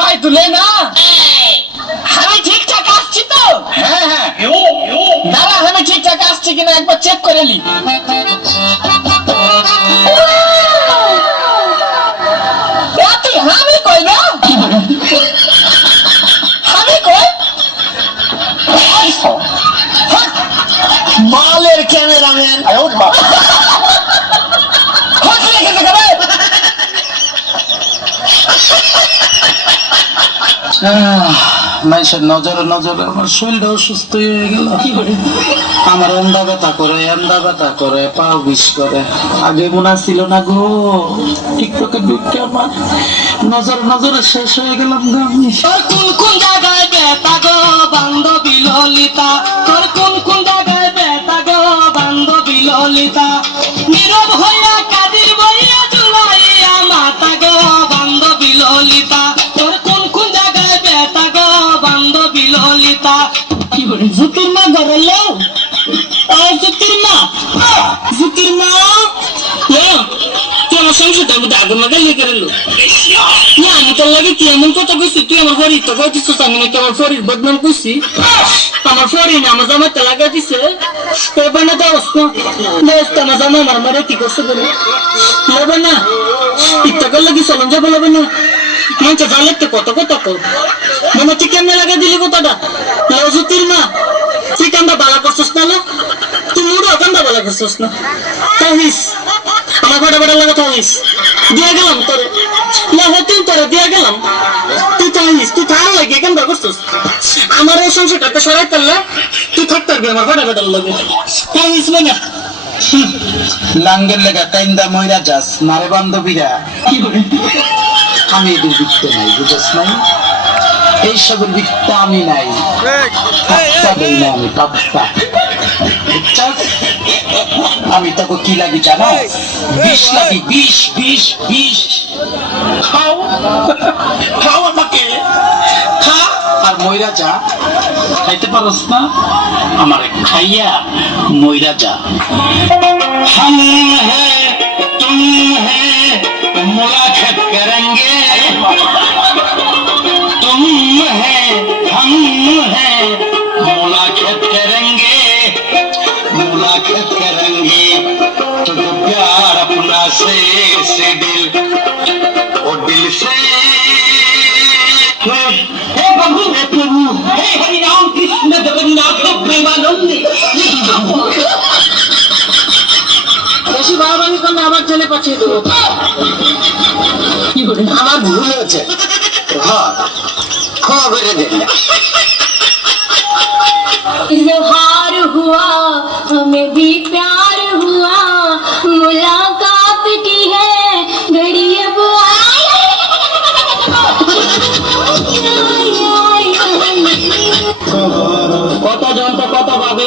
ভাই তুলে না? আমি ঠিকঠাক আসছি তো? হ্যাঁ হ্যাঁ। দাঁড়া আমি ঠিকঠাক আসছি কিনা একবার চেক করে নি। মানুষের নজরে নজরে আমার শরীরটা অসুস্থ হয়ে গেল। আমার এন্দা ব্যথা করে এন্দা ব্যথা করে পা বিষ করে। আগে মনে ছিল না গো। টিকটকে ঢুকে আমার নজর নজরে শেষ হয়ে গেলাম গো আমি। কোন কোন জায়গায় বেতা গো বান্ধবী ললিতা? তোর কোন কোন জায়গায় জুতির মা ঘরে লো জুতির মা জুতির মা তুই আমার সংসারটা মধ্যে আগুন মাগা লিখে রেলো না, আমি তোর লাগে কি এমন কথা কইছি? তুই আমার শরীর তো কইছিস আমি নাকি আমার শরীর বদনাম কইছি। আমার শরীর না, আমার জামাতে লাগা দিছে। এবার না দাও দোস্ত আমার জামা আমার মারে কি করছে বলে? হবে না। ইত্যা করলে চলন যাবে হবে না? মঞ্চে জালে কত কত মনে তুই কেমনে লাগা দিলি কথাটা? লজুতির মা কান্দা বালা করছিস না না? মুড়ো কান্দা বালা করছিস না? তাহিস। আমার বড় বড় লাগা তাহিস। দিয়ে গেলাম তোরে। না হতেও তোরে দিয়ে গেলাম। তুই তাহিস। তুই থার লাগে কান্দা করছিস? আমার এই সংসারটাকে সরাই ফেললে তুই থাকতে পারবি আমার বড় বড় লাগে তাহিস মানে? লাঙ্গের লেগা কাইন্দা ময়রা যাস, মারে বান্ধবীরা। আমি এদের বিকতে নাই বুঝাস নাই? এইসবের ভিত্তা আমি নাই। পাত্তা আমি পাত্তা আমি তাকে কি লাগি জানো? বিষ লাগি বিষ বিষ বিষ। খাও খাও আমাকে। খা আর ময়রা যা। খাইতে পারস না? আমার খাইয়া ময়রা যা। হম হে তুম হে আছে সিডিল ও দিল সে। হ্যাঁ। হে প্রভু হে প্রভু হে হরি নাম কৃষ্ণ জগন্নাথ আমার ভুল হয়েছে।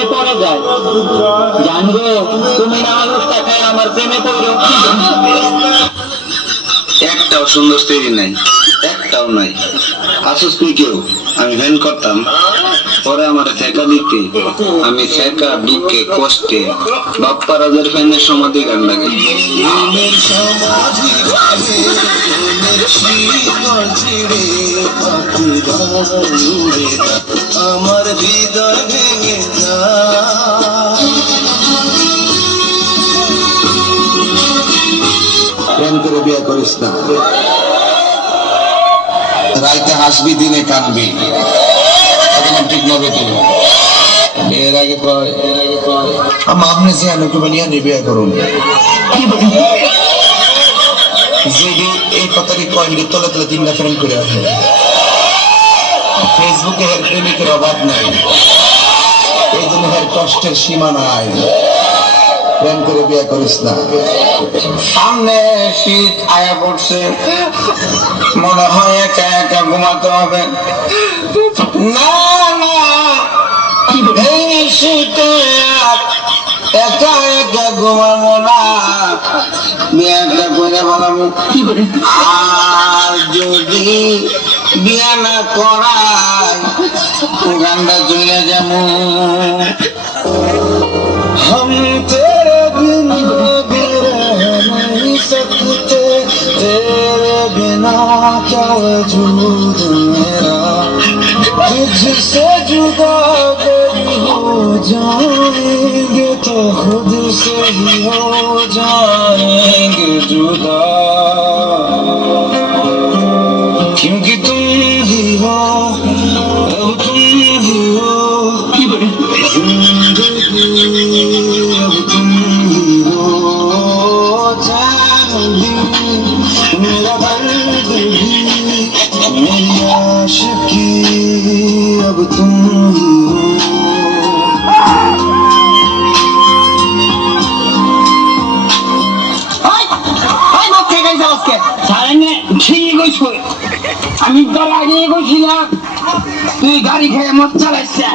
কত পড়ে যায়। জানব তুমি না অবস্থা খায় আমার প্রেমে পড়ো একটাও সুন্দর স্ত্রী নাই একটাও নাই। আসুস তুই কেউ? আমি ভ্যান করতাম পরে আমার ঠেকা দিতে। আমি ঠেকা দুঃখে কষ্টে বাপ্পা রাজার ফ্যানের সমাধি গান লাগে আমার করিস না রাইতে হাসবি দিনে কাঁদবি। ঠিক নবে তো এর আগে কয় এর আগে কয়। আম আপনি সে বানিয়ে করুন। যদি এই কথাটি কয় মিনিট তলে তলে তিনটা ফ্রেন্ড করে আসে। ফেসবুকে হের প্রেমিকের অভাব নাই। এই জন্য হের কষ্টের সীমা নাই। প্রেম করে বিয়ে করিস না। সামনে শীত আয়া পড়ছে। মনে হয় একা একা ঘুমাতে হবে। না না, এই শীতে একা একা ঘুমাবো না। বিয়েটা করে বলাবো আর যদি বিয়ে না করাই গানটা চলে যাব। تو تیرے بنا کیا وجود میرا تجھ سے جدا ہو جائیں گے تو خود سے ہی ہو جائیں گے جدا আমি তোর আগে গেছিলাম। তুই গাড়ি খেয়ে মদ চালাইছে।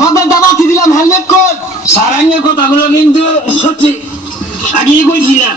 মদের দাবা দিলাম হেলমেট কর সারাঙ্গের কথাগুলো কিন্তু সত্যি আগে কইছিলাম।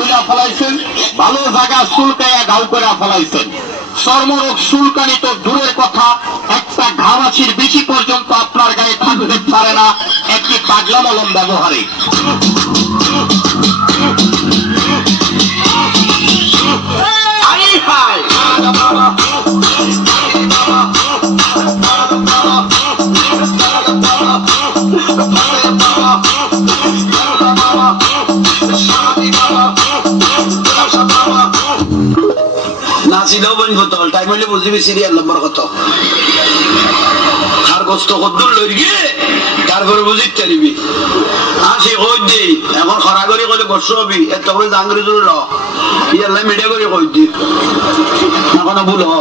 ফলাইছেন, ভালো জায়গা চুলকাইয়া ঘাউ করে ফলাইছেন। চর্মরোগ চুলকানি তো দূরের কথা, একটা ঘামাছির বেশি পর্যন্ত আপনার গায়ে থাকতে পারে না, একটি পাগলা মলম ব্যবহারে সিলেও বইন কত টাইম হইলে বুঝিবি সিরিয়াল নম্বর কত আর গোস্ত কদ্দুর লই গিয়ে তারপরে বুঝিত চারিবি আর সে কই দি, এখন খরাগরি করে গোস্ত হবি, এত করে জাঙ্গরি জুড়ে ল। মিডিয়া করে কই দি। না, ভুল হ